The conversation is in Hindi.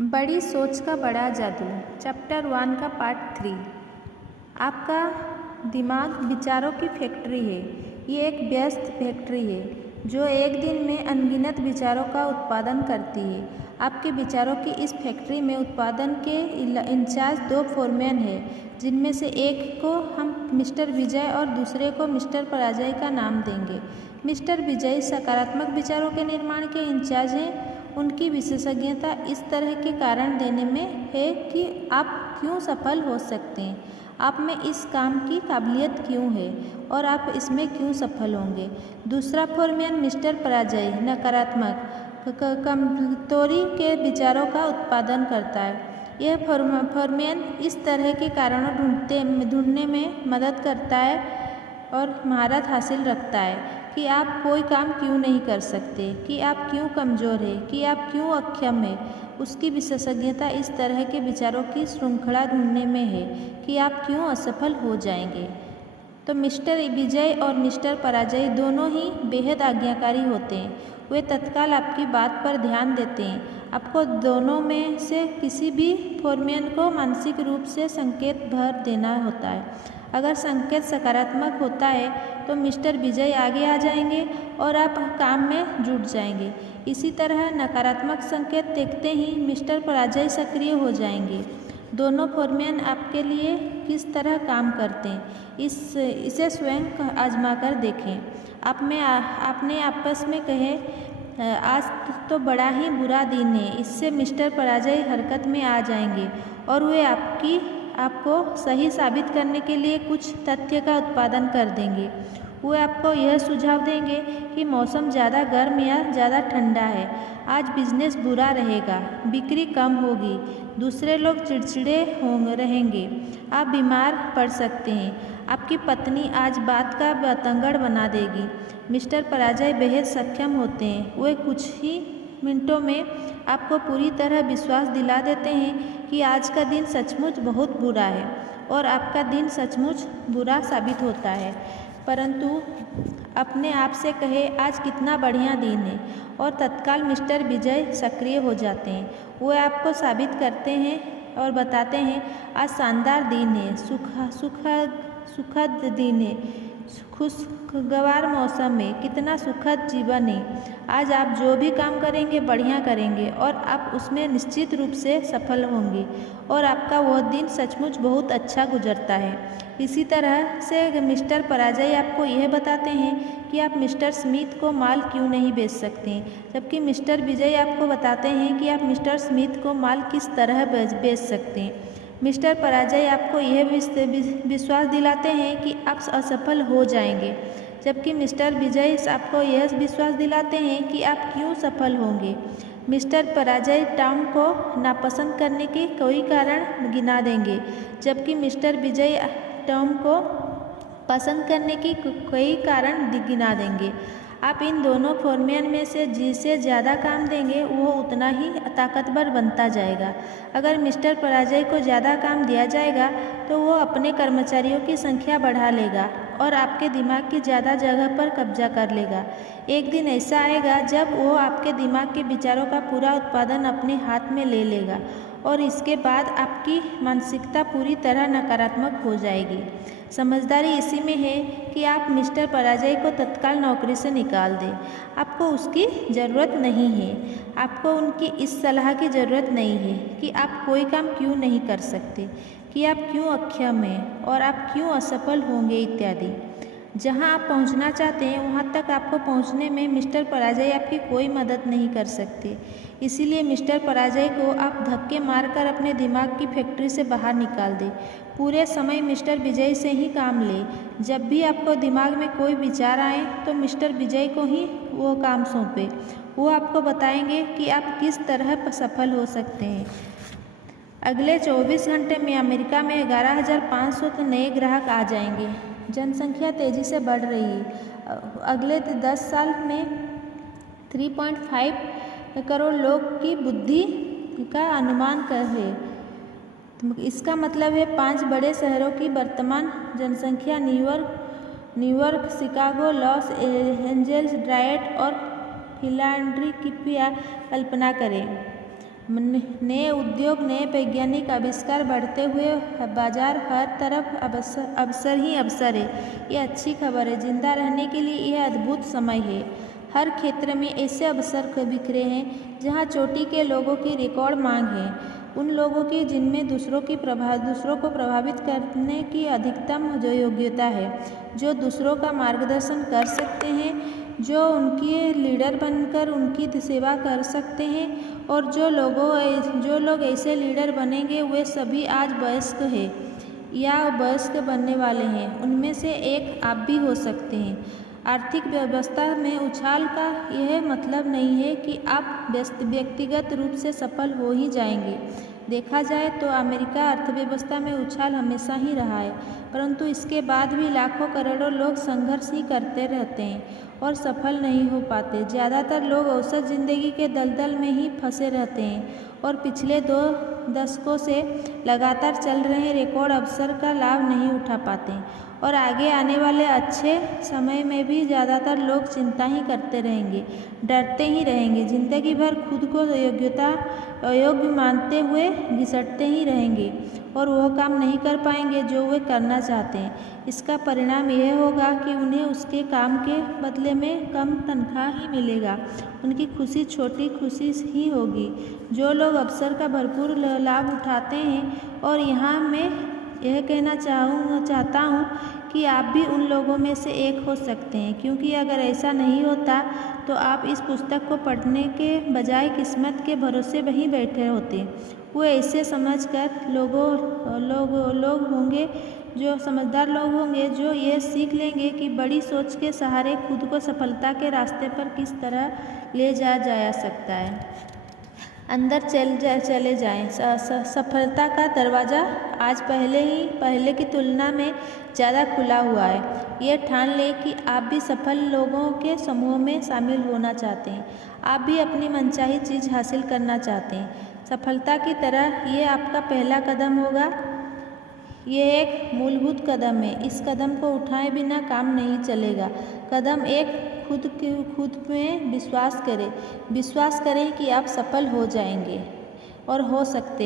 बड़ी सोच का बड़ा जादू चैप्टर 1 का पार्ट 3। आपका दिमाग विचारों की फैक्ट्री है। ये एक व्यस्त फैक्ट्री है जो एक दिन में अनगिनत विचारों का उत्पादन करती है। आपके विचारों की इस फैक्ट्री में उत्पादन के इंचार्ज 2 फोरमैन हैं, जिनमें से एक को हम मिस्टर विजय और दूसरे को मिस्टर पराजय का नाम देंगे। मिस्टर विजय सकारात्मक विचारों के निर्माण के इंचार्ज हैं। उनकी विशेषज्ञता इस तरह के कारण देने में है कि आप क्यों सफल हो सकते हैं, आप में इस काम की काबिलियत क्यों है और आप इसमें क्यों सफल होंगे। दूसरा फोरमैन मिस्टर पराजय नकारात्मक कमजोरी के विचारों का उत्पादन करता है। यह फोरमैन इस तरह के कारणों ढूंढने में मदद करता है और महारत हासिल रखता है कि आप कोई काम क्यों नहीं कर सकते, कि आप क्यों कमज़ोर हैं, कि आप क्यों अक्षम हैं। उसकी विशेषज्ञता इस तरह के विचारों की श्रृंखला ढूंढने में है कि आप क्यों असफल हो जाएंगे। तो मिस्टर विजय और मिस्टर पराजय दोनों ही बेहद आज्ञाकारी होते हैं। वे तत्काल आपकी बात पर ध्यान देते हैं। आपको दोनों में से किसी भी फोरमैन को मानसिक रूप से संकेत भर देना होता है। अगर संकेत सकारात्मक होता है तो मिस्टर विजय आगे आ जाएंगे और आप काम में जुट जाएंगे। इसी तरह नकारात्मक संकेत देखते ही मिस्टर पराजय सक्रिय हो जाएंगे। दोनों फोरमैन आपके लिए किस तरह काम करते हैं इसे स्वयं आजमा कर देखें। आपने आपस में कहे, आज तो बड़ा ही बुरा दिन है। इससे मिस्टर पराजय हरकत में आ जाएंगे और वे आपको सही साबित करने के लिए कुछ तथ्य का उत्पादन कर देंगे। वे आपको यह सुझाव देंगे कि मौसम ज़्यादा गर्म या ज़्यादा ठंडा है, आज बिजनेस बुरा रहेगा, बिक्री कम होगी, दूसरे लोग चिड़चिड़े रहेंगे, आप बीमार पड़ सकते हैं, आपकी पत्नी आज बात का बतंगड़ बना देगी। मिस्टर पराजय बेहद सक्षम होते हैं। वे कुछ ही मिनटों में आपको पूरी तरह विश्वास दिला देते हैं कि आज का दिन सचमुच बहुत बुरा है और आपका दिन सचमुच बुरा साबित होता है। परंतु अपने आप से कहे, आज कितना बढ़िया दिन है, और तत्काल मिस्टर विजय सक्रिय हो जाते हैं। वे आपको साबित करते हैं और बताते हैं, आज शानदार दिन है, सुखद दिन है, खुशगवार मौसम में कितना सुखद जीवन है। आज आप जो भी काम करेंगे बढ़िया करेंगे और आप उसमें निश्चित रूप से सफल होंगे और आपका वह दिन सचमुच बहुत अच्छा गुजरता है। इसी तरह से मिस्टर पराजय आपको यह बताते हैं कि आप मिस्टर स्मिथ को माल क्यों नहीं बेच सकते, जबकि मिस्टर विजय आपको बताते हैं कि आप मिस्टर स्मिथ को माल किस तरह बेच सकते हैं। मिस्टर पराजय आपको यह विश्वास दिलाते हैं कि आप असफल हो जाएंगे, जबकि मिस्टर विजय आपको यह विश्वास दिलाते हैं कि आप क्यों सफल होंगे। मिस्टर पराजय टॉम को नापसंद करने के कई कारण गिना देंगे, जबकि मिस्टर विजय टॉम को पसंद करने की कई कारण गिना देंगे। आप इन दोनों फोरमैन में से जिसे ज़्यादा काम देंगे वो उतना ही ताकतवर बनता जाएगा। अगर मिस्टर पराजय को ज़्यादा काम दिया जाएगा तो वो अपने कर्मचारियों की संख्या बढ़ा लेगा और आपके दिमाग की ज़्यादा जगह पर कब्जा कर लेगा। एक दिन ऐसा आएगा जब वो आपके दिमाग के विचारों का पूरा उत्पादन अपने हाथ में ले लेगा और इसके बाद आपकी मानसिकता पूरी तरह नकारात्मक हो जाएगी। समझदारी इसी में है कि आप मिस्टर पराजय को तत्काल नौकरी से निकाल दें। आपको उसकी ज़रूरत नहीं है, आपको उनकी इस सलाह की ज़रूरत नहीं है कि आप कोई काम क्यों नहीं कर सकते, कि आप क्यों अक्षम हैं और आप क्यों असफल होंगे इत्यादि। जहां आप पहुंचना चाहते हैं वहां तक आपको पहुंचने में मिस्टर पराजय आपकी कोई मदद नहीं कर सकते। इसीलिए मिस्टर पराजय को आप धक्के मारकर अपने दिमाग की फैक्ट्री से बाहर निकाल दें। पूरे समय मिस्टर विजय से ही काम लें। जब भी आपको दिमाग में कोई विचार आए तो मिस्टर विजय को ही वो काम सौंपें। वो आपको बताएंगे कि आप किस तरह सफल हो सकते हैं। अगले 24 घंटे में अमेरिका में 11,500 नए ग्राहक आ जाएंगे। जनसंख्या तेज़ी से बढ़ रही है। अगले 10 साल में 3.5 करोड़ लोग की बुद्धि का अनुमान है। इसका मतलब है 5 बड़े शहरों की वर्तमान जनसंख्या New York, Chicago, Los Angeles, Detroit और फिलाडेल्फिया की कल्पना करें। नए उद्योग, नए वैज्ञानिक आविष्कार, बढ़ते हुए बाजार, हर तरफ अवसर ही अवसर है। ये अच्छी खबर है। जिंदा रहने के लिए यह अद्भुत समय है। हर क्षेत्र में ऐसे अवसर बिखरे हैं जहां चोटी के लोगों की रिकॉर्ड मांग है। उन लोगों की जिनमें दूसरों को प्रभावित करने की अधिकतम जो योग्यता है, जो दूसरों का मार्गदर्शन कर सकते हैं, जो उनके लीडर बनकर उनकी सेवा कर सकते हैं, और जो लोग ऐसे लीडर बनेंगे वे सभी आज वयस्क हैं या वयस्क बनने वाले हैं। उनमें से एक आप भी हो सकते हैं। आर्थिक व्यवस्था में उछाल का यह मतलब नहीं है कि आप व्यक्तिगत रूप से सफल हो ही जाएंगे। देखा जाए तो अमेरिका अर्थव्यवस्था में उछाल हमेशा ही रहा है, परंतु इसके बाद भी लाखों करोड़ों लोग संघर्ष ही करते रहते हैं और सफल नहीं हो पाते। ज़्यादातर लोग औसत ज़िंदगी के दलदल में ही फंसे रहते हैं और पिछले 2 दशकों से लगातार चल रहे रिकॉर्ड अवसर का लाभ नहीं उठा पाते, और आगे आने वाले अच्छे समय में भी ज़्यादातर लोग चिंता ही करते रहेंगे, डरते ही रहेंगे, जिंदगी भर खुद को अयोग्य मानते हुए घिसटते ही रहेंगे और वो काम नहीं कर पाएंगे जो वे करना चाहते हैं। इसका परिणाम यह होगा कि उन्हें उसके काम के बदले में कम तनख्वाह ही मिलेगा। उनकी खुशी छोटी खुशी ही होगी। जो लोग अवसर का भरपूर लाभ उठाते हैं, और यहाँ मैं यह कहना चाहता हूँ कि आप भी उन लोगों में से एक हो सकते हैं, क्योंकि अगर ऐसा नहीं होता तो आप इस पुस्तक को पढ़ने के बजाय किस्मत के भरोसे वहीं बैठे होते। वो ऐसे समझकर लोग होंगे, जो समझदार लोग होंगे, जो ये सीख लेंगे कि बड़ी सोच के सहारे खुद को सफलता के रास्ते पर किस तरह ले जाया जा सकता है। अंदर चले जाएं। सफलता का दरवाज़ा आज पहले की तुलना में ज़्यादा खुला हुआ है। ये ठान लें कि आप भी सफल लोगों के समूह में शामिल होना चाहते हैं। आप भी अपनी मनचाही चीज़ हासिल करना चाहते हैं। सफलता की तरह ये आपका पहला कदम होगा। ये एक मूलभूत कदम है। इस कदम को उठाए बिना काम नहीं चलेगा। कदम 1, खुद में विश्वास करें कि आप सफल हो जाएंगे और हो सकते हैं।